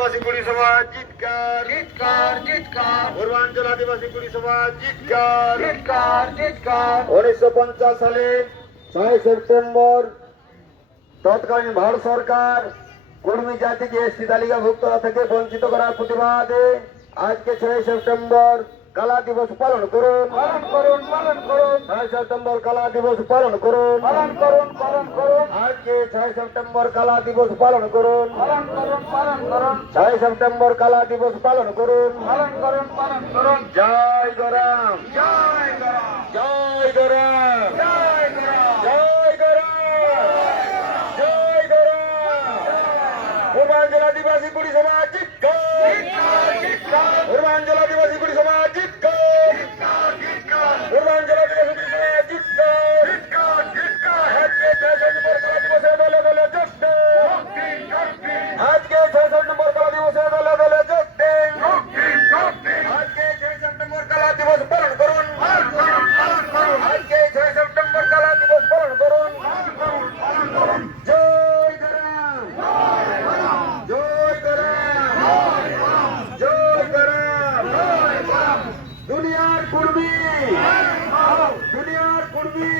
আদিবাসী কুড়ি সমাজ জিতকার চিৎকার চিৎকার। পূর্বাঞ্চল আদিবাসী কুড়ি সমাজ জিতকার চিৎকার চিৎকার। উনিশশো পঞ্চাশ সালে ছয় সেপ্টেম্বর তৎকালীন ভারত সরকার কর্মী জাতিকে এসটি তালিকাভুক্ত থেকে বঞ্চিত করার প্রতিবাদে আজকে ছয় সেপ্টেম্বর কালা দিবস পালন করুন। পালন করুন পালন করুন। ছয় সেপ্টেম্বর কালা দিবস পালন করুন। পালন করুন পালন করুন। আজকে ছয় সেপ্টেম্বর কালা দিবস পালন করুন। পালন করুন পালন করুন। ছয় সেপ্টেম্বর কালা দিবস পালন করুন। পালন করুন পালন করুন। জয় গরাম। জয় গরাম। জয় গরাম। জয় গরাম। জয় গরাম। জয় গরাম। পূর্বাঞ্চল আদিবাসী কুড়ি সমাজ জিতকার পূর্বাঞ্চল আদিবাসী কুর্মি। দুনিয়ার কুর্মি।